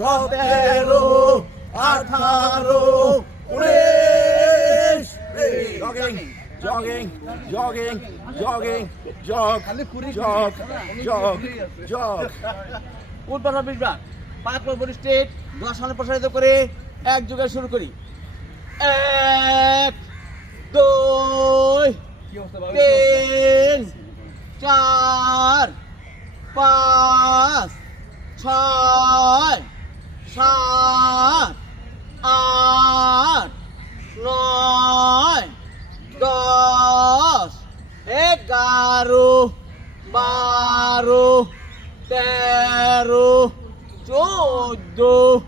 17 18 19 jogging jogging jogging jogging jog jog jog jog উল্টা বিশবার 5 নম্বর state 10 সামনে প্রসারিত করে এক যুগে শুরু করি 1 2 3 4 5 6 7 8 9 10 11 12 13 14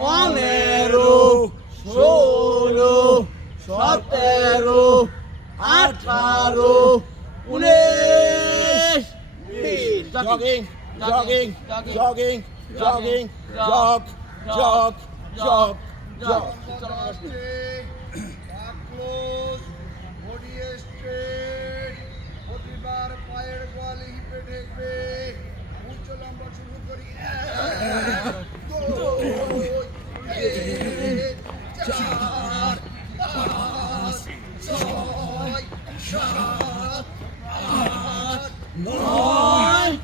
15 16 17 18 19 20 jogging jogging jogging jogging jog jog jog jog body straight প্রতিবার পায়ের গোয়ালি হিপে ঠেকবে উচ্চ লম্বা শুরু করি 1 2 3 4 5 6 7 8 9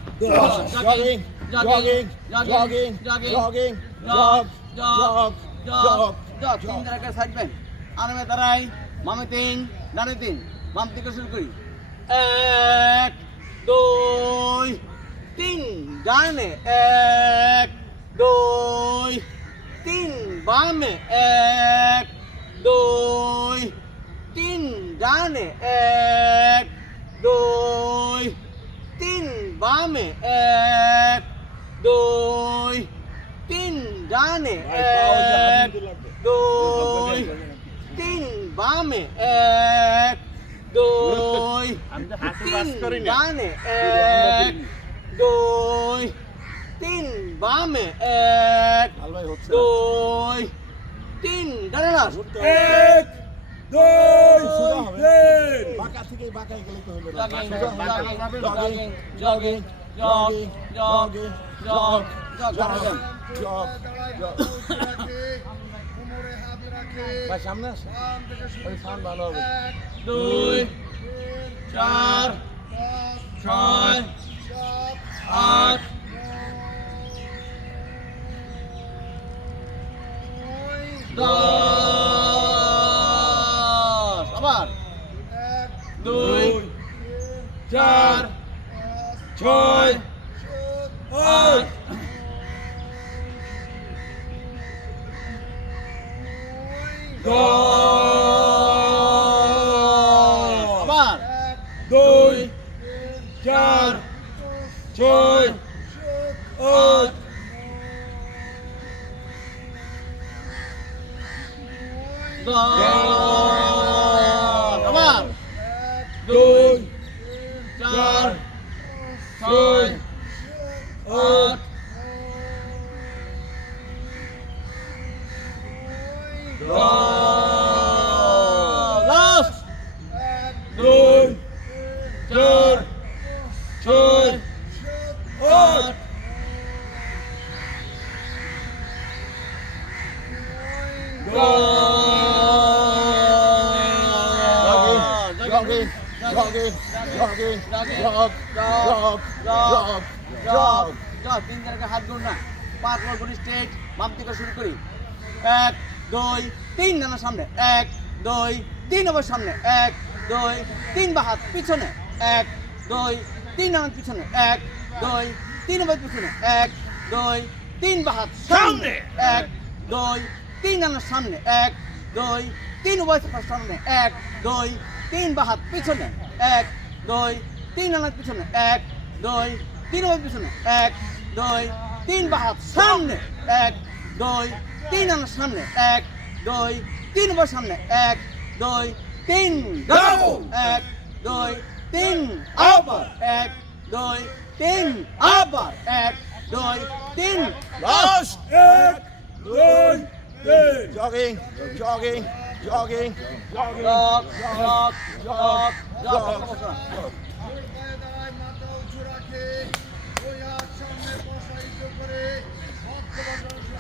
jogging jogging jogging jogging jog jog jog তিন জায়গায় থাকবেন আরামে দাঁড়াই মামে 3 ডানে 3 বাম থেকে শুরু করি 1 2 3 ডানে 1 2 3 বামে 1 2 3 ডানে 1 2 3 বামে 1 2 3 ডানে 1 2 3 বামে 1 2 3 ডানে 1 2 3 বামে 1 2 3 ডানে লাস্ট 1 2 3 বাঁকা থেকে বাঁকায় গেলে তো হলো না jogging jogging jogging jogging jog jog jog কোমরে হাত রাখে ভাই সামনে আসে বাম থেকে শুরু ওই সাউন্ড ভালো হবে 2 4 6 8 10 আবার 2 4 6 8 আবার 2 4 6 8 আবার 2 4 6 8 last 2 4 6 8 jogging jogging jogging jog jog jog jog jug তিন জায়গায় হাত গুণ না 5 নম্বর স্টেট বাম থেকে শুরু করি 1 2 3 নানা সামনে 1 2 3 আবার সামনে 1 2 3 বা হাত পিছনে 1 2 3 নানা পিছনে 1 2 3 আবার পিছনে 1 2 3 বা হাত সামনে 1 2 3 নানা সামনে 1 2 3 আবার সামনে 1 2 3 বা হাত পিছনে 1 2 3 নানা পিছনে 1 2 3 আবার পিছনে 1 2 3 বা হাত সামনে 1 2 3 আনার সামনে 1 2 3 আবার সামনে 1 2 3 গো 1 2 3 আবার 1 2 3 আবার 1 2 3 last 1 2 3 jogging jogging jogging jogging jug jug jug jug পায়ে দাঁড়ায় মাথা উঁচু রাখে ওই হাত সামনে প্রসারিত করে হাত বাঁধানো শুরু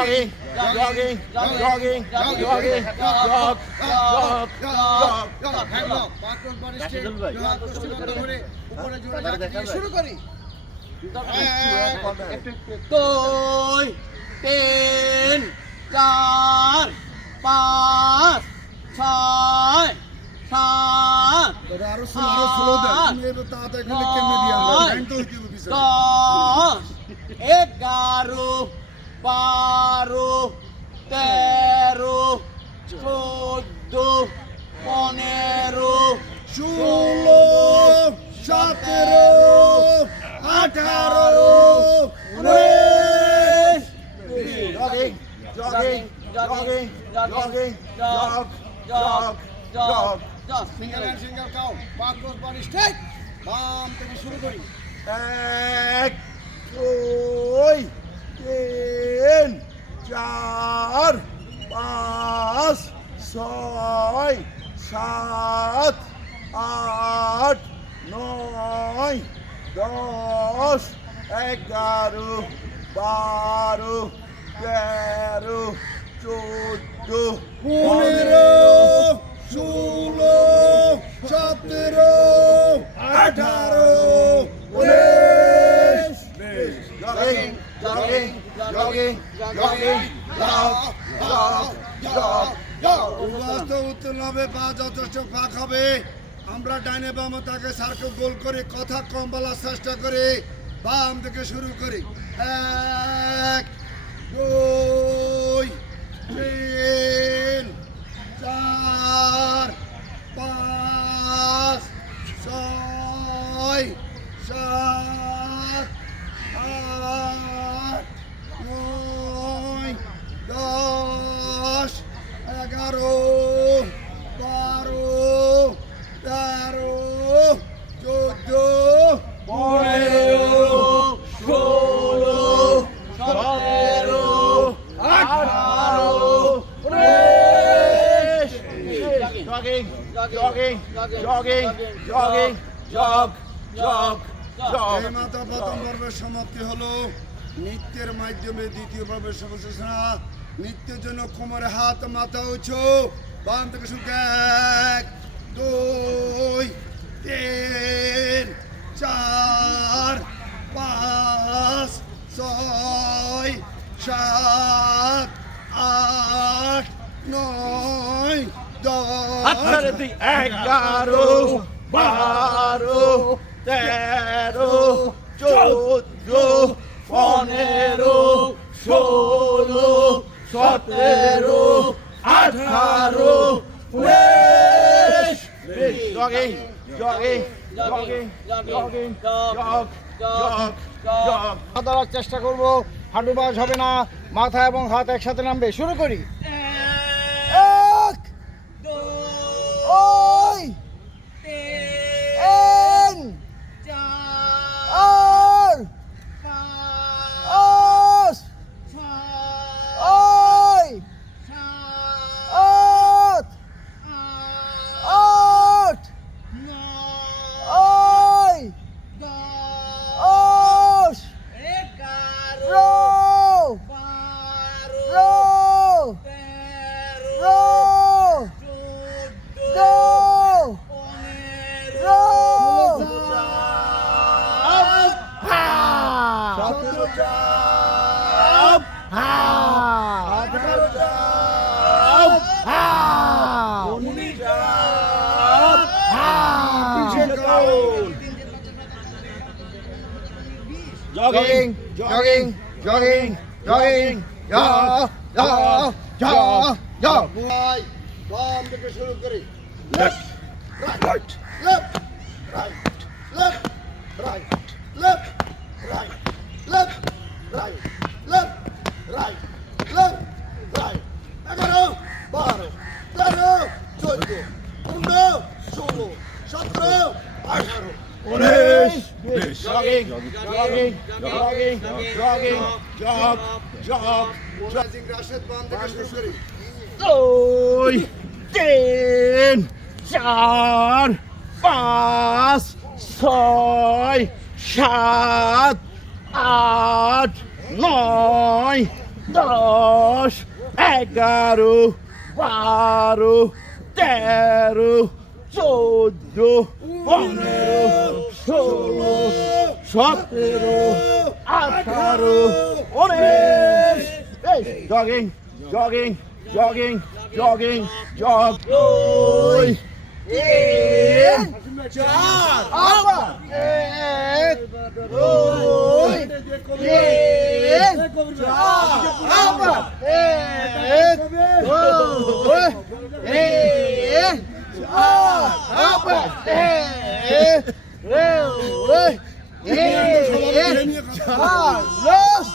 jogging, jogging, jogging, jogging, jog, jog, jog. Hand lock পাকড় বডি স্ট্রেট হাত কষ্ট করে উপরে জোরে ঝাঁকি শুরু করি দুই তিন চার পাঁচ ছয় সাত আরো স্লো দেন তুমি এত তাড়াতাড়ি করলে কেমনে দিয়া ব্যাংক তো হইতে হবে পিছনে 10 সিঙ্গেল এন্ড সিঙ্গেল কাউন্ট পাকড় বডি স্ট্রেট বাম থেকে শুরু করি 1 2 3 4 5 6 7 8 9 10 11 12 13 14 15 16 17 18 Jogging, jogging, jogging, jogging, jog, jog, jog, jog. উবাস্ত উত্তর হবে পা যথেষ্ট ফাঁক হবে আমরা ডাইনে বামে তাকে সার্কেল গোল করে কথা কম বলার চেষ্টা করি বাম থেকে শুরু করি 1 2 3 4 5 6 7 8 9 10 11 12 13 14 Jogging, jogging, jogging, jogging, jog, jog, jog. এই মাত্র প্রথম পর্বের সমাপ্তি হলো নৃত্যের মাধ্যমে দ্বিতীয় পর্বের সমালোচনা নৃত্যের জন্য কোমরে হাত মাথা উঁচু বাম থেকে শুরু 1 2 3 4 5 6 7 8 9 10 Hatta di 11, 12, 13, 14, 15, 16, 17, 18, 19. Jogging, jogging, jogging, jogging, jog, jog, jog. ধরার চেষ্টা করব হাঁটু বাজ হবে না মাথা এবং হাত একসাথে নামবে শুরু করি 1 2 3 4 5 6 Jogging, jogging, jogging, jogging, jog, jog, jog, jog. ভাই বাম থেকে শুরু করি Left, right, left right left right left right left right left right left right 11 12 13 14 15 16 17 18 jogging, jogging, jogging, jogging, jog, jog, jog. Rising Rashed বাম থেকে শুরু করি 2, 3, 4, 5, 6, 7, 8, 9, 10 11 12 13 14 15 16 17 18 19 Hey, jogging, jogging, jogging, jogging, jog. Oi. In. Char. Apa. Ek. Oi. In. Char. Apa. Ek. Oi. In. Char. Apa. Ek. Oi. In. Char. Los.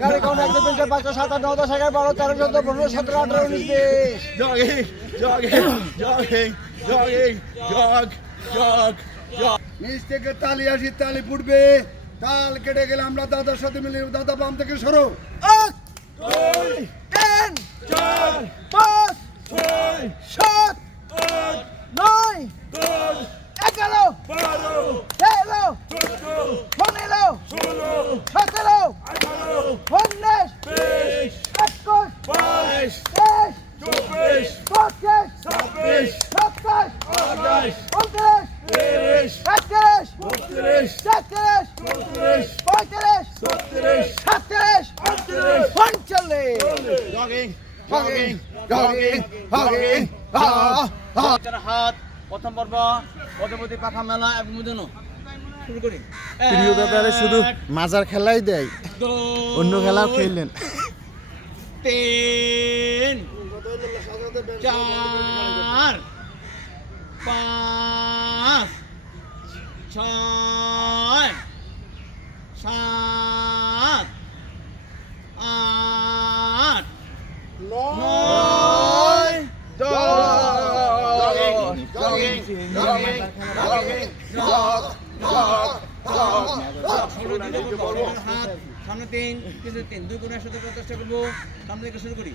গাড়ি কোন 1 2 3 4 5 6 7 8 9 10 11 12 13 14 15 17 18 19 20 Jogging, jogging, jogging, jogging, jog, jog, jog. নিচ থেকে তালি আসি, তালি ফুটবে। তাল কেটে গেলে আমরা দাদার সাথে মিলে, দাদা বাম থেকে সরো। 8 10 Jog, 5 joy, 7 jog, 9 jog, 11 baro, 13 jogo, 15 solo, 17 agalo, 19 fish, 21 fish, 23 jofish, 24 sapish, 27 agash, 28 fish, 31 Sotirish, 33 Sotirish, 35 Sotirish, 37 Sotirish. 45 Jogging, jogging, jogging, jogging, চার হাত প্রথম পর্ব পদপতি পাখা মেলা এবং মুদনো শুরু করি প্রিয় দাদারে শুধু মাজার খেলাই দেয়, অন্য খেলাও খেললেন। 3 4 5 6 7 8 9 jogging, jogging, jogging, jogging, jog, jog, jog. হাত সামনে 3 পিছনে 3 দুই কোণের সাথে চেষ্টা করবো সামনে থেকে শুরু করি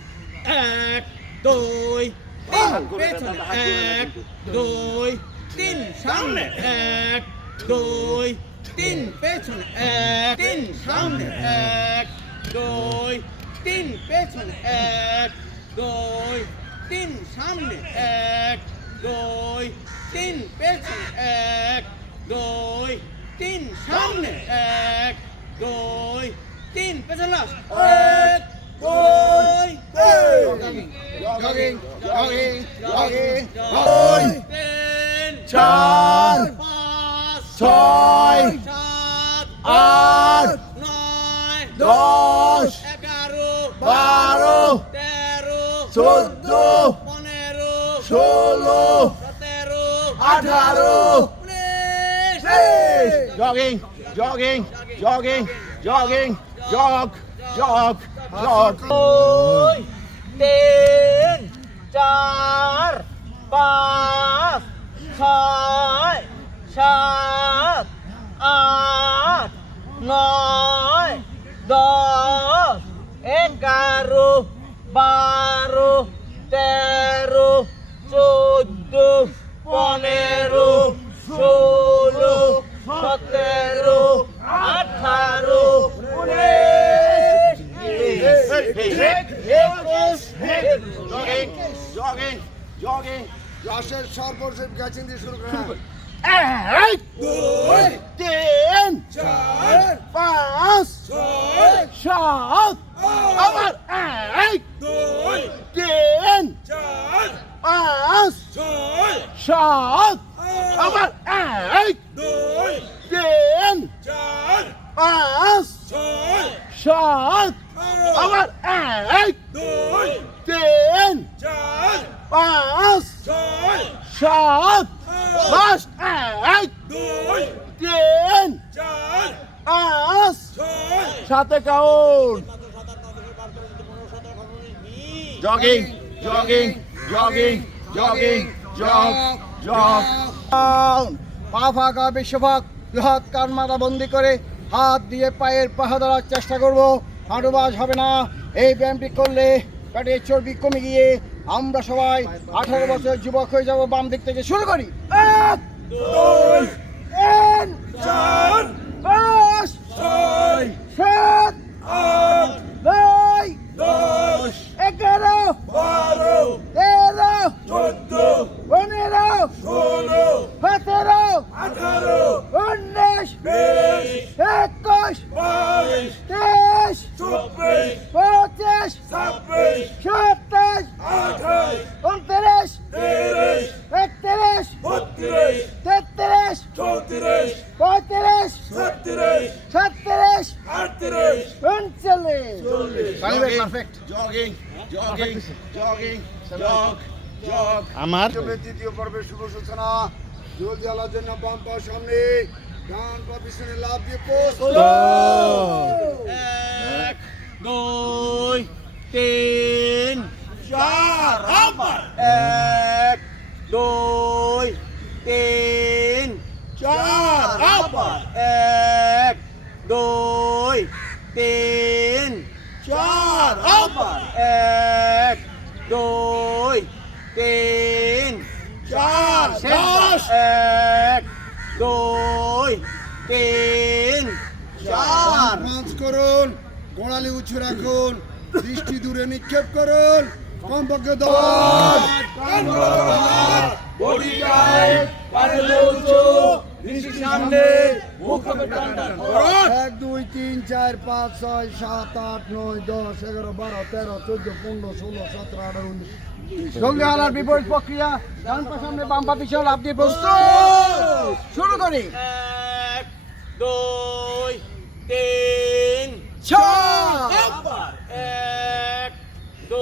1 2 3 পেছনে 1 2 3 সামনে 1 2 3 পেছনে 1 3 সামনে 1 2 3 পেছনে 1 2 3 সামনে 1 2 3 পেছনে 1 2 3 সামনে 1 2 3 পেছনে last 1 2 Jogging, jogging, jogging, jogging. 3 চার, 5 ছয়, 7 আট, 9 দশ, 11 বারো, 13 চোদ্দো, 15 ষোলো, 17 আঠারো, 19 jogging, jogging, jogging, jogging, jog, jog, jog. 2 3 4 5 6 7 8 9 10 11 12 13 14 15 16 17 18 Jogging, jogging, jogging. রাশের সর্বশেষ গ্যাচিং দিয়ে শুরু করা। 1 2 3 4 5 6 7 আবার 1 2 3 4 5 6 7 আবার 1 2 3 4 5 6 7 আবার 1 2 3 4 5 6 7 লাস্ট 1 2 3 4 5 6 সাথে count jogging jogging jogging jogging jog jog পা ফাঁকা বিশ্বভাগ, হাত কান মাথা বন্দি করে হাত দিয়ে পায়ের পাহা ধরার চেষ্টা করব। হাঁটুবাজ হবে না। এই ব্যায়ামটি করলে পেটের চর্বি কমে গিয়ে আমরা সবাই 18 বছর যুবক হয়ে যাব। বাম দিক থেকে শুরু করি। 1 2 3 4 5 ছয় 7 আট 9 দশ 11 বারো 13 চোদ্দ 15 ষোলো 17 আঠারো 19 বিশ 21 বাইশ 23 চব্বিশ 25 ছাব্বিশ 27 আঠাশ 29 তিরিশ 31 বত্রিশ 33 চৌত্রিশ 35 ছত্রিশ 37 আটত্রিশ 39 perfect jogging jogging jogging jog jug আমার তবে দ্বিতীয় পর্বের শুভ সূচনা জল জ্বালার জন্য বাম পা সামনে ডান পা পিছনে লাফ দিয়ে পোস্ট 1 2 3 চার আবার 1 2 3 চার আবার 1 2 3 চার আবার 1 2 3 চার দশ 1 2 3 4 পাঁচ করুন গোড়ালি উঁচু রাখুন দৃষ্টি দূরে নিক্ষেপ করুন কমপক্ষে 10 বডি টাইট পারলে উঁচু দৃষ্টি সামনে মুখ হবে টান টান করুন 1 2 3 4 5 6 7 8 9 10 11 12 13 14 15 16 17 18 19 সঙ্গে আলার বিপরীত প্রক্রিয়া ডান পা সামনে বাম পা পিছনে লাফ দিয়ে প্রস্তুত শুরু করি 1 2 3 চার আবার 1 2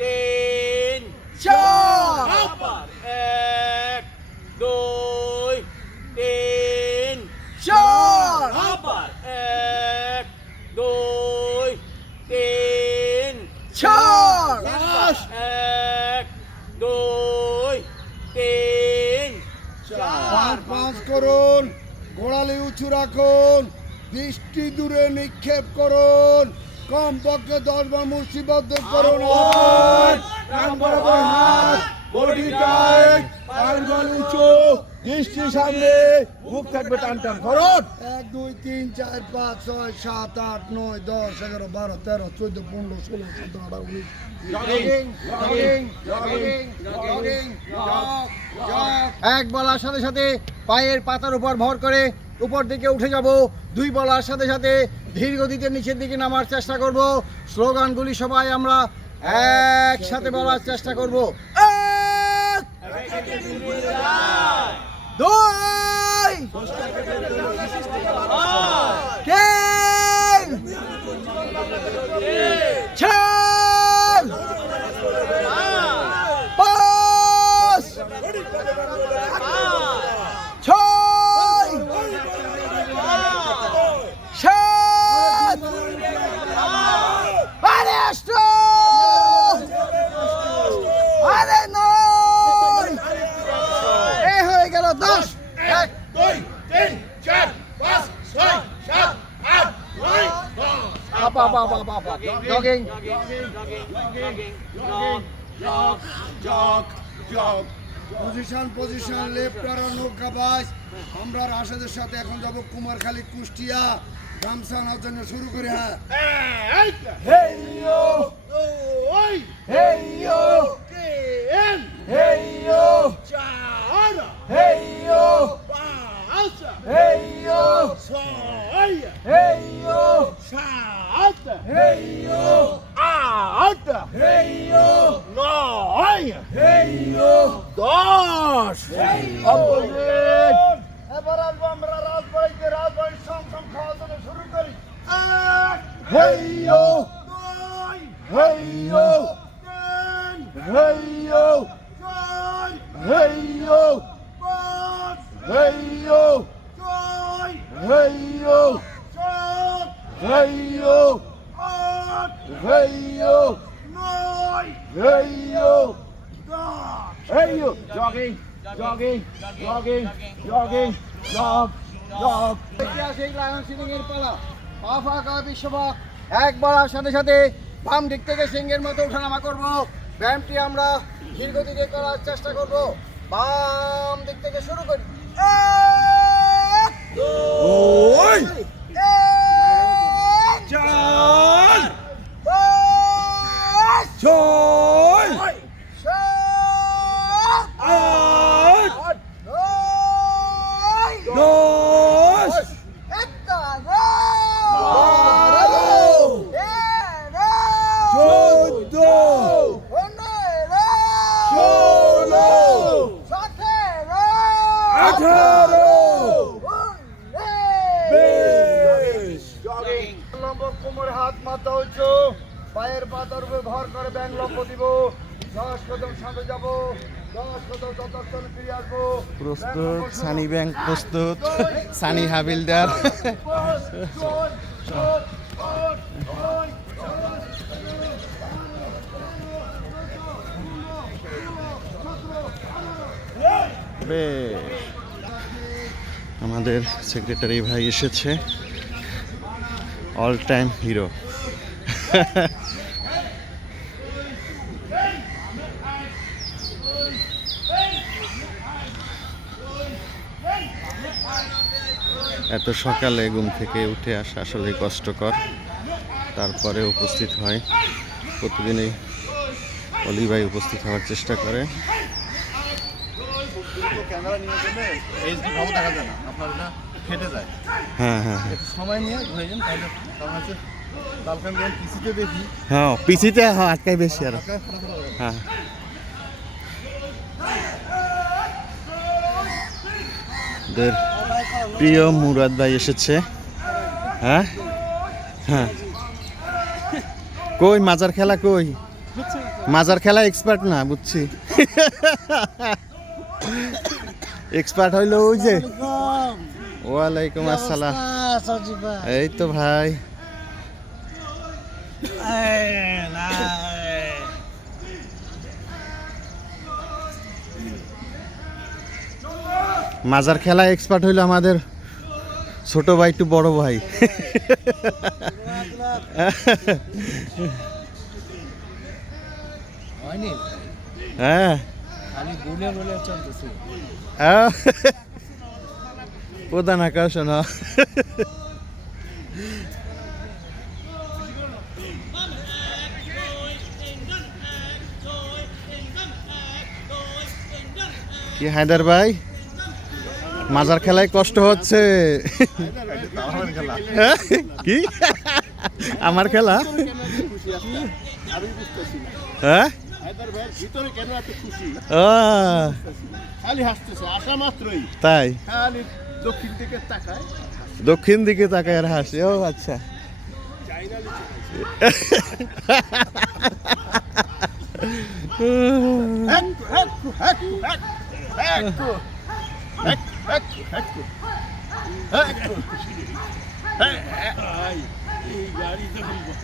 3 চার আবার 1 2 3 চার আবার 1 2 3 চার দশ 1 2 3 পাঁচ পাঁচ করুন গোড়ালি উঁচু রাখুন দৃষ্টি দূরে নিক্ষেপ করুন কমপক্ষে 10 বার মুষ্টিবদ্ধ করুন কান বরাবর হাত বডি টাইট পারলে উঁচু দৃষ্টি সামনে মুখ থাকবে টান টান করুন 1 2 3 4 5 6 7 8 9 10 11 12 13 14 15 16 17 18 19 জগিং জগিং জগিং জগিং এক বলার সাথে সাথে পায়ের পাতার উপর ভর করে উপর দিকে উঠে যাব, দুই বলার সাথে সাথে ধীর গতিতে নিচের দিকে নামার চেষ্টা করব। স্লোগানগুলি সবাই আমরা একসাথে বলার চেষ্টা করব। এক, দুই, তিন, চার, পাঁচ, ছয়, সাত, আরে আষ্ট, আরে নয়, এ হয়ে গেল 10। 1 2 3 4 5 6 7 8 9 10 jogging jog jog position left আর নৌকা বাস। আমরা রাশেদের সাথে এখন যাব কুমারখালী কুষ্টিয়া গামছা আনার জন্য শুরু করি। হ্যাঁ Hey yo, oi, hey yo, ten, hey yo, চার, hey yo, পাঁচ, hey yo, ছয়, hey yo, সাত, hey yo, আট, hey yo, নয়, hey yo, 10 Opposite. এবার আসবো আমরা রাজবাড়িতে। রাজবাড়ির সম খাওয়া দাওয়া শুরু করি। hey yo, দুই, hey yo, তিন, hey yo, চার, hey yo, পাঁচ, hey yo, ছয়, hey yo, সাত, hey yo, আট, hey yo, নয়, hey yo, 10 hey yo. Jogging, jogging, jogging, jogging, jog, jog. ঐতিহাসিক লায়ন সিলিং এর পালা। পা ফাঁকা বিশ্বভাগ। এক বলার সাথে সাথে বাম দিক থেকে সিংহের মতো ওঠানামা করব। ব্যায়ামটি আমরা ধীর গতিতে করার চেষ্টা করব। বাম দিক থেকে শুরু করি। এক, দুই, চার, ছয়, আট, দশ, চোদ্দ, ষোলো, আঠারো, বিশ। লম্ব কোমরে হাত মাথা উঁচু পায়ের পাতার উপর ভর করে ব্যাং লম্ব দিব 10 কদম সামনে যাব 10 কদম যতক্ষণ ফিরে আসবো প্রস্তুত সানি ব্যাংক প্রস্তুত সানি হাবিলদার বেশ আমাদের সেক্রেটারি ভাই এসেছে অল টাইম হিরো এত সকালে ঘুম থেকে উঠে আসা আসলে কষ্টকর তারপরে উপস্থিত হয় প্রতিদিনই অলি ভাই উপস্থিত হওয়ার চেষ্টা করে ক্যামেরা নিয়ে গেলে এইচডি ভালো দেখা যায় না আপনার এটা ফেটে যায় হ্যাঁ হ্যাঁ হ্যাঁ একটু সময় নিয়ে ধরে যান তাহলে কারণ হচ্ছে কালকে আমি পিসিতে দেখি হ্যাঁ পিছিতে হ্যাঁ আটকাই বেশি আর ঢাকায় ফটাফট হবে। হ্যাঁ ওদের প্রিয় মুরাদ ভাই এসেছে হ্যাঁ হ্যাঁ কই মাজার খেলা কই মাজার খেলা এক্সপার্ট না বুঝছি এক্সপার্ট হইলো ওই যে ওয়ালাইকুম আসসালাম এই তো ভাই মাজার খেলা এক্সপার্ট হইলো আমাদের ছোট ভাই টু বড় ভাই হ্যাঁ প্রধান আকর্ষণ কি হায়দার ভাই মাজার খেলায় কষ্ট হচ্ছে হ্যাঁ? কি আমার খেলা হ্যাঁ ভিতরে কেন এত খুশি ও, খালি হাসতেছে আসা মাত্রই তাই খালি দক্ষিণ দিকে তাকায় দক্ষিণ দিকে তাকায় আর হাসি ও আচ্ছা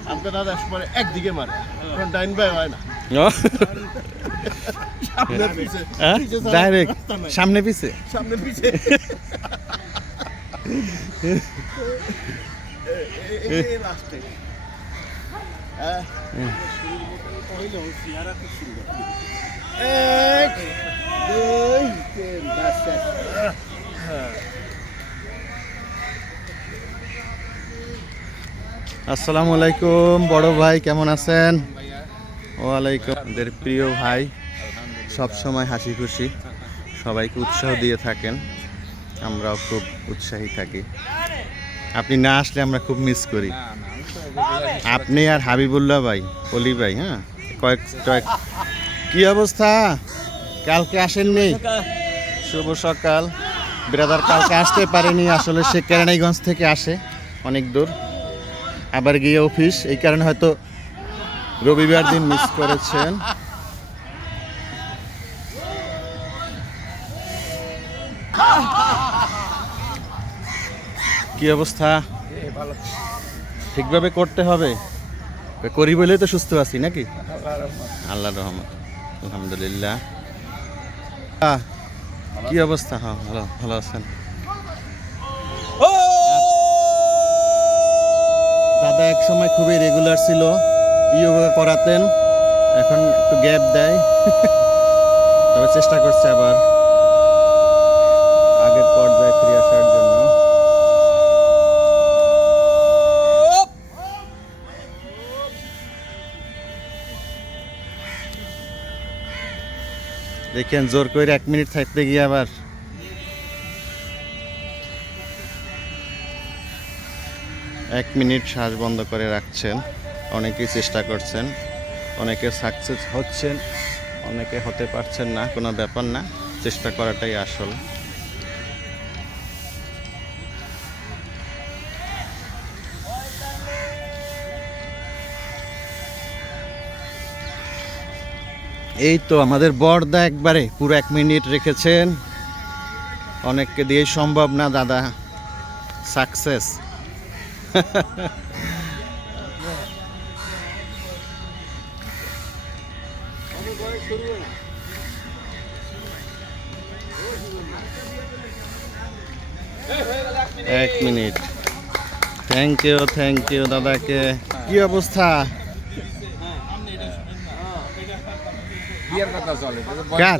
আপনার দাদা পরে একদিকে মারে এখন ডাইন বাই হয় না সামনে পিছে পিছে ছাড়া ডাইরেক্ট রাস্তা নাই। সামনে পিছে সামনে পিছে এই লাস্টে এক দুই তিন ব্যাস শেষ। আসসালামু আলাইকুম বড় ভাই কেমন আছেন ওয়ালাইকুম আমাদের প্রিয় ভাই সব সময় হাসি খুশি সবাইকে উৎসাহ দিয়ে থাকেন আমরাও খুব উৎসাহী থাকি আপনি না আসলে আমরা খুব মিস করি আপনি আর হাবিবুল্লাহ ভাই অলি ভাই হ্যাঁ কয়েক কি অবস্থা কালকে আসেননি শুভ সকাল ব্রাদার কালকে আসতে পারেনি আসলে সে কেরানীগঞ্জ থেকে আসে অনেক দূর আবার গিয়ে অফিস এই কারণে হয়তো রবিবার দিন মিস করেছেন কি অবস্থা ঠিকভাবে করতে হবে করি বলেই তো সুস্থ আছি নাকি আল্লাহ রহমত আলহামদুলিল্লাহ কি অবস্থা হ্যাঁ ভালো ভালো আছেন দাদা এক সময় খুবই রেগুলার ছিল ইয়োগা করাতেন এখন একটু গ্যাপ দেয় তবে চেষ্টা করছে আবার আগের পর্যায়ে ফিরে আসার জন্য দেখেন জোর করে 1 মিনিট থাকতে গিয়ে আবার এক মিনিট শ্বাস বন্ধ করে রাখছেন। অনেকেই চেষ্টা করছেন, অনেকে সাকসেস হচ্ছেন, অনেকে হতে পারছেন না। কোনো ব্যাপার না, চেষ্টা করাটাই আসল। এই তো আমাদের বড়দা একবারে পুরো 1 মিনিট রেখেছেন। অনেককে দিয়ে সম্ভব না দাদা, সাকসেস। এক মিনিট। থ্যাংক ইউ দাদাকে। কি অবস্থা? কার?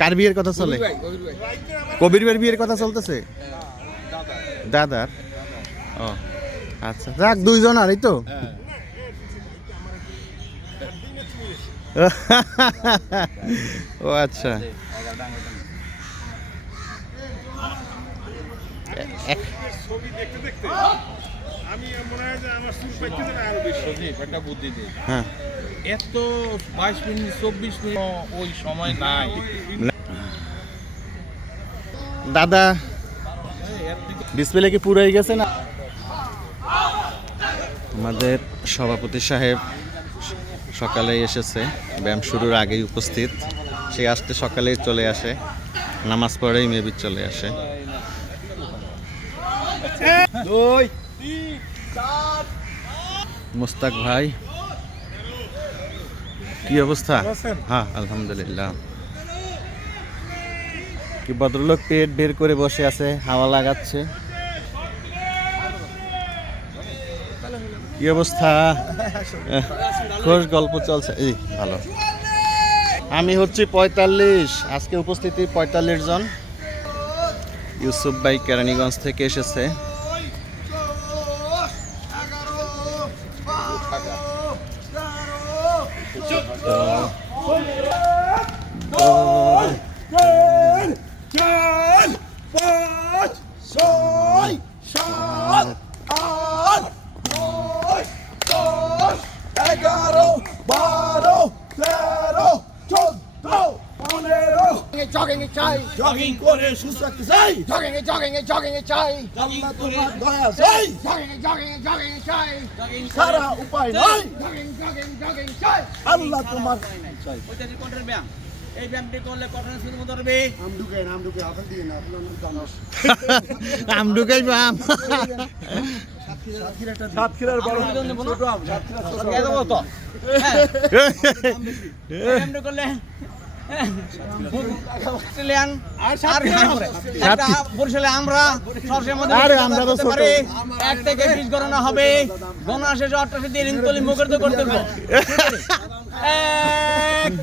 কার বিয়ের কথা চলে? কবির ভাইয়ের বিয়ের কথা চলতেছে? দাদার? ও আচ্ছা, যাক, 2 জন আর এই তো। ও আচ্ছা, ছবি দেখতে দেখতে আমি মনে হয় যে আমার চুল পাইতে না আরো বেশি একটা বুদ্ধি দিই। হ্যাঁ, এত 22 মিনিট 24 মিনিট ওই সময় নাই। দাদা ডিসপ্লে কি পুরো হয়ে গেছে না? আমাদের সভাপতি সাহেব সকালেই এসেছে, ব্যায়াম শুরুর আগেই উপস্থিত। সে আসতে সকালেই চলে আসে, নামাজ পড়েই মেবি চলে আসে। 2 মুস্তাক ভাই, কি অবস্থা? হ্যাঁ আলহামদুলিল্লাহ। কি ভদ্রলোক পেট বের করে বসে আছে, হাওয়া লাগাচ্ছে। কি অবস্থা? খোশ গল্প চলছে। এই ভালো। আমি হচ্ছি 45, আজকে উপস্থিতি 45 জন। ইউসুফ ভাই কেরানীগঞ্জ থেকে এসেছে। জগিং চাই, জগিং করে সুস্থ থাকতে চাই, জগিং চাই, আল্লাহ তোমার দয়া চাই, জগিং চাই, সারা উপায় নাই, জগিং চাই। আল্লাহ তোমার ওইটাকে কন্ট্রোল ব্যায়াম। এই ব্যায়ামটি করলে কন্ট্রোল শুরু ধরবে। আমডুকে আপেল দিয়ে না আপনার জানাস আমডুকাই বাম। সাতক্ষীরার বড় ছোট আম, এত বড় তো। হ্যাঁ, ব্যায়ামটি করলে অস্ট্রেলিয়ান আর একটা বরিশালে আমরা সবসময় মধ্যে আরে আমরা তো ছোট। 1 থেকে 20 গণনা হবে। গণনা শেষে 88 দিয়ে ঋণতলি মুখরিত করতে হবে। 1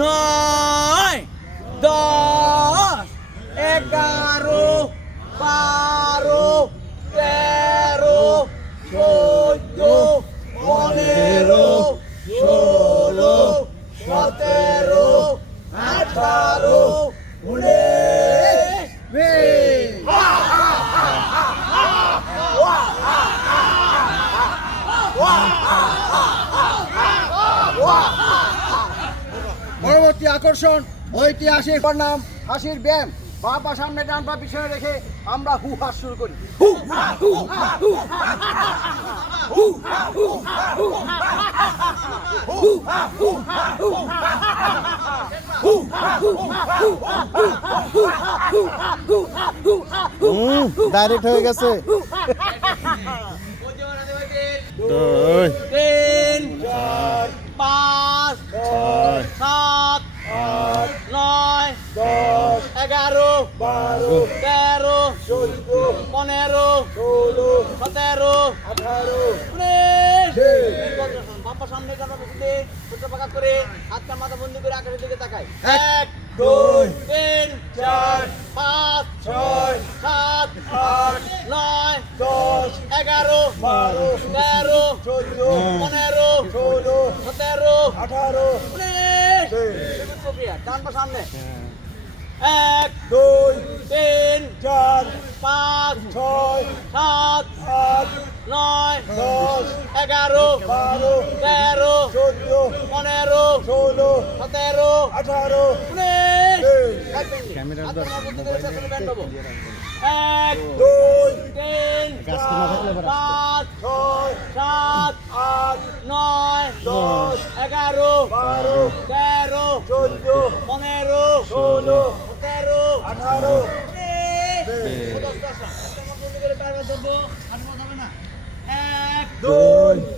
9 10 11 12 13 14 15 16 17 18 19 20। পরবর্তী আকর্ষণ ঐতিহাসিক নাম হাসির ব্যায়াম। বাঁ পা সামনে, ডান পা পিছনে রেখে আমরা হু হাস শুরু করি। ডাইরেক্ট হয়ে গেছে। 2 3 4 5 6 7 8 9 10 11 12 13 14 15 16 17 18 19। বাম্পা সামনে কাটা পিছনে ছোট পাকা করে হাতটা মাথা বন্ধ করে আকাশের দিকে তাকায়। 1 2 3 4 5 6 7 8 9 10 11 12 13 14 15 16 17 18 19। প্রক্রিয়া ডান পা সামনে হ্যাঁ। 1 2 3 4 5 6 7 8 9 10 11 12 13 14 15 16 17 18 ক্যামেরার 2 3 5 6 7 8 9 10 11 12 13 14 15 16 17 18 2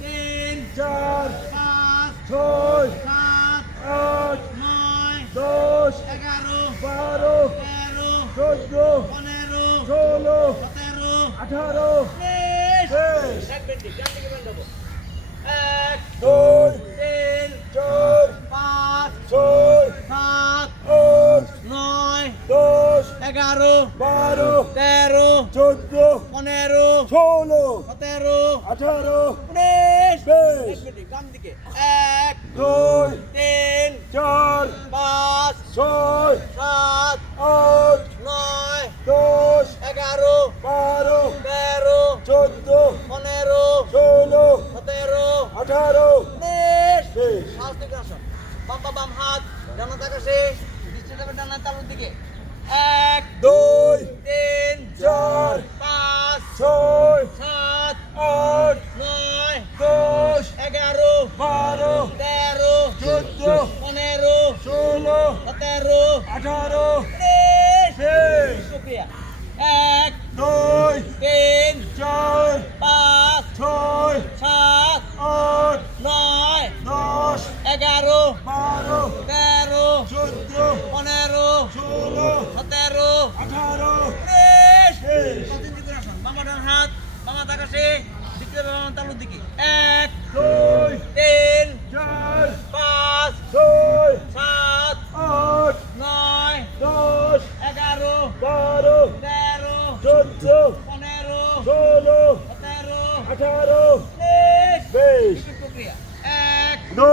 3 4 5 6 7 8 9 10 11 12 13 14 15 16 17 18 এক বেন্টি ডান দিকে বেন্ড হবো 1 2 3 4 5 6 7 8 9 10 11 12 13 14 15 16 17 18 19 বেশ। এক মিনিট ডান দিকে 1 2 3 4 5 6 7 8 9 10 11 12 13 14 15 16 17 18 19 বেশ। সাহস থেকে আসো বাম হাত ডানা তাকাশে দৃষ্টি দেবে ডানা তালুর দিকে 1 2 3 4 5 6 7 8 9 10 11 12 13 14 15 16 17 18 19 বেশ। শুক্রিয়া 1 2 3 4 5 6 7 8 9 10 11 12 13 14 15 16 17 18 বেশ বেশ। কতদিন দিকে আসুন বাবা ডান হাত বাবা তাকাশে দিকে তালুর দিকে 1 2 3 4 5 6 7 8 9 10 11 12 13 14 15 16 17 18 বেশ বেশ। প্রক্রিয়া 1 2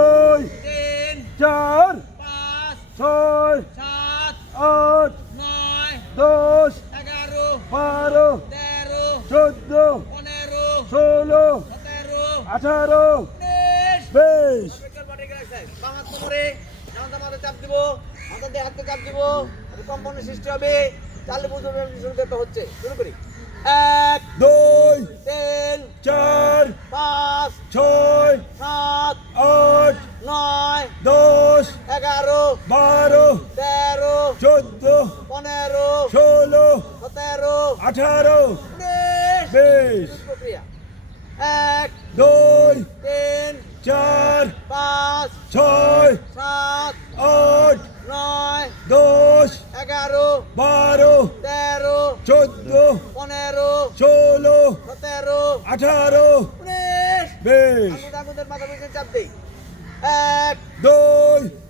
3 4 5 6 7 8 9 10 11 12 13 14 15 16 17 18 বেশ বেশ। বাম হাত কোমরে ডান হাতে চাপ দিব হাতে দিয়ে হাতে চাপ দিব কম্পনের সৃষ্টি হবে চালে বুঝবে শুরু করতে হচ্ছে শুরু করি 1 2 3 4 5 6 7 8 9 10 11 12 13 14 15 16 17 18 বেশ বেশ। প্রক্রিয়া 1 2 3 4 5 6 7 8 9 10 11 12 13 14 15 16 17 18 19 বেশ। আঙুলের মাথা পিছনে চাপ দেই 1 2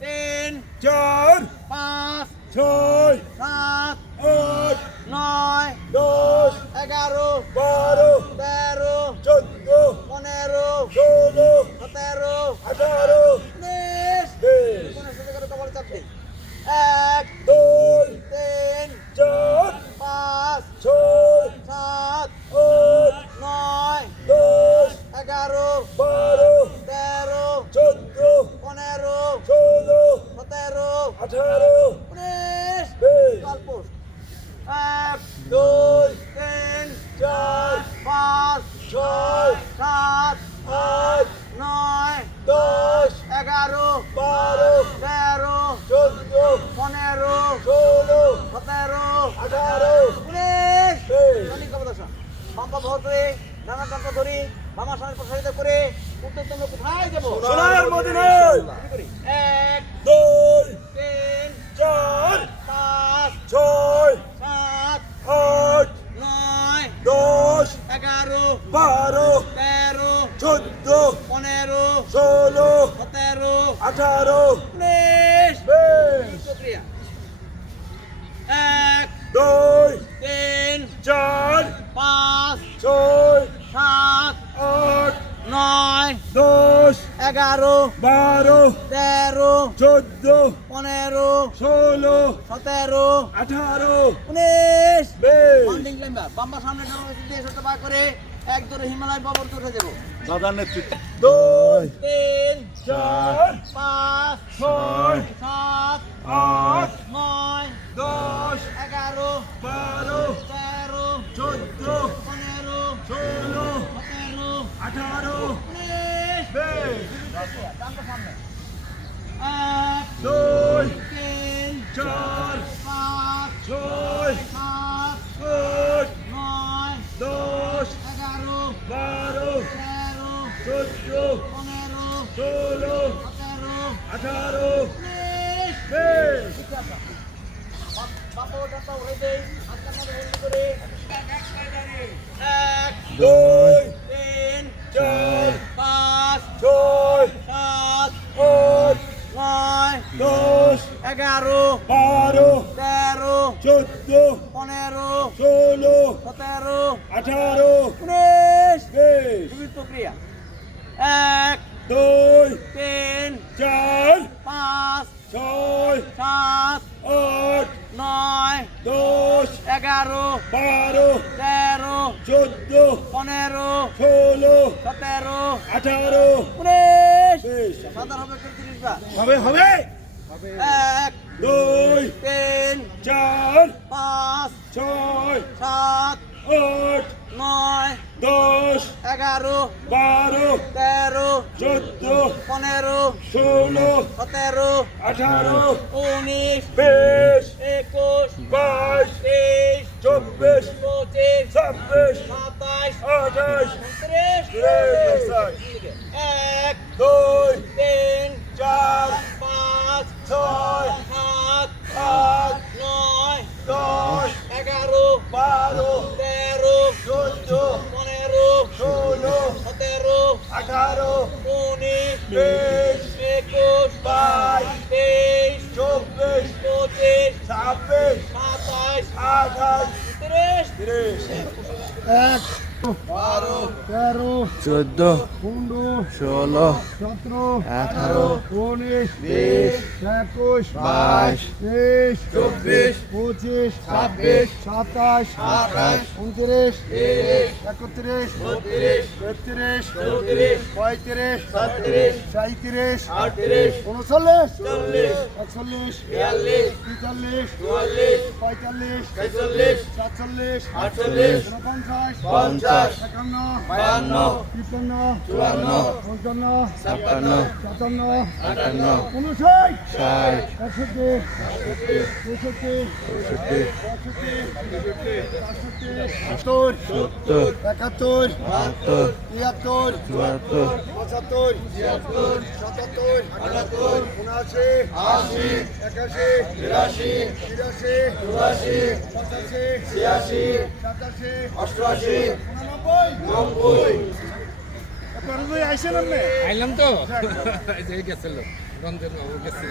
3 4 5 6 7 8 9 10 11 12 13 14 15 16 17 18 19 বেশ। কোনের সাথে করে কপালে চাপ দেই 1 2 3 4 5 6 7 8 9 10 11 12 13 14 15 16 17 18 19 বেশ। তালপোষ 1 2 3 4 5 6 7 8 9 10 11 12 13 14 15 16 17 18 19 বেশ। রনিং কবদাসন বাম্পা ভর করে ডানা ডানা ধরি বামার সামনে প্রসারিত করে উত্তর তোমরা কোথায় যাবো সোনার মদিনায়। শুরু করি 1 2 3 4 5 6 7 8 9 10 11 12 13 14 15 16 17 18 19 বেশ। প্রক্রিয়া 1 2 3 4 5 6 7 8 9 10 11 12 13 14 15 16 17 18 19 20 মাউন্টিং ক্লাইম্বার বাম্বা সামনে টানো হয়েছে দিয়ে ছোট পা করে এক দৌড়ে হিমালয় পর্বত উঠে যাবো দাদার নেতৃত্ব 2 3 4 5 6 7 8 9 10 11 12 13 14 15 16 17 18 19 20 টানবো সামনে 1 2 3 4 5 6 7 8 9 10 11 12 13 14 15 16 17 18 19 20 বাবা ওটা উড়ে দেই হাতটা বন্ধ করে 1 2 3 4 5 6 7 8 9 10 11 12 13 14 15 16 17 18 19 20 তুমি প্রক্রিয়া 1 2 3 4 5 6 7 8 9 10 11 12 13 14 15 16 17 18 19 20 সাঁতার হবে 30 বার হবে হবে 1 2 3 4 5 6 7 8 9 10 11 12 13 14 15 16 17 18 19 20 21 22 23 24 25 26 27 28 29 1 2 3 4 5 6 7 8 9 10 11 12 13 14 15 16 17 18 19 20 21 22 23 24 25 26 27 28 30 30 12 13 14 15 16 17 18 19 20 21 22 23 24 25 26 27 28 29 31 32 33 34 35 36 37 38 39 40 41 42 43 44 45 46 47 48 49 50 51 52 53 54 55 56 57 58 59 60 61 62 63 70 71 72 73 74 75 76 77 78 79 80 81 82 83 84 85 86 88 90 আইসেন আপনি আইলাম তো এই গেছিল রঞ্জন বাবু গেছিল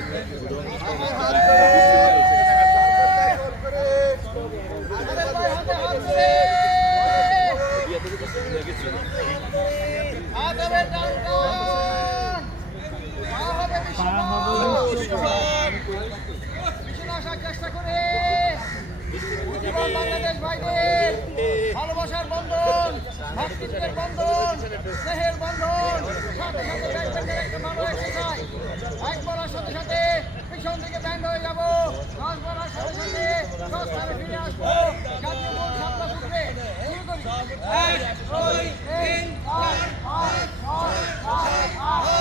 চেষ্টা করে বাংলাদেশ ভাইদের ভালোবাসার বন্ধন, ভাতৃত্বের বন্ধন, স্নেহের বন্ধন, সাথে সাথে ব্যান্ডের একটা ভালো এক্সারসাইজ। এক বলার সাথে সাথে পিছন থেকে ব্যান্ড হয়ে যাবো, 10 বলার সাথে সাথে 10 স্থানে ফিরে আসবো। জাতীয় দল সাতটা ফুটবে, শুরু করি। 1 2 3 4 5 6 7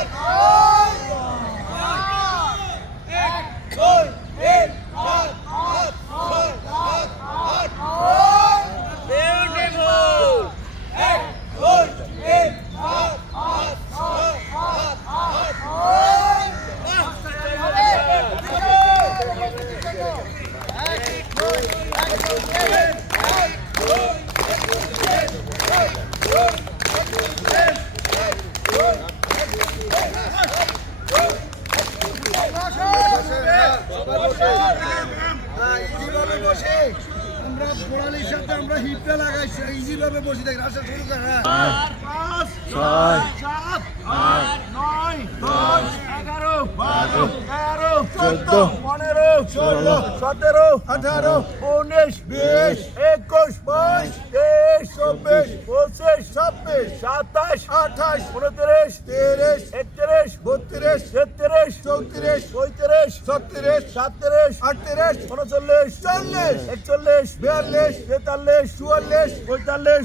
ইজিভাবে বসে আমরা গোড়ালির সাথে আমরা হিপটা লাগাইছি, ইজিভাবে বসে দেখি আসে শুরু করে হ্যাঁ। 5 ছয় 7 8 9 10 11 12 13 চোদ্দ, 15 16 17 18 19 20 21 22 23 24 25 26 27 28 29 30 31 32 33 34 35 36 37 38 39 40 41 42 43 44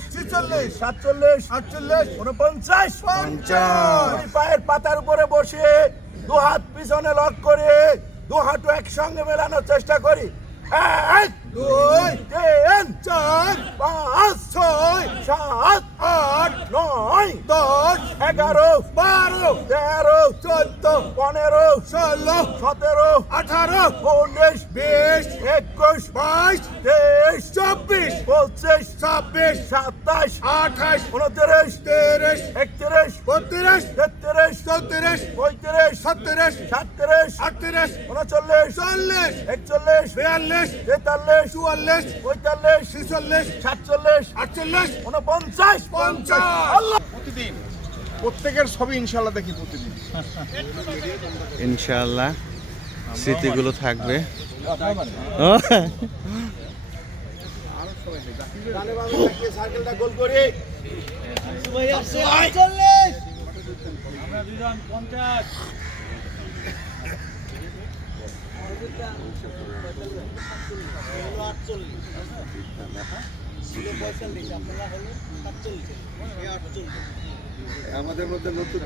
45 46 47 48 49 50 পায়ের পাতার উপরে বসে দু হাত পিছনে লক করে দু হাঁটু একসঙ্গে মেলানোর চেষ্টা করি 1 2 3 4 5 6 7 8 9 10 11 12 13 14 15 16 17 18 19 20 21 22 23 24 25 26 27 28 29 30 31 32 33 34 35 37 37 38 39 40 41 42 43 44 45 46 47 48 49 50 আল্লাহ প্রতিদিন প্রত্যেকের ছবি ইনশাল্লাহ দেখি প্রতিদিন। ইনশাআল্লাহ স্মৃতিগুলো থাকবে। সার্কেলটা গোল করি আমাদের মধ্যে নতুন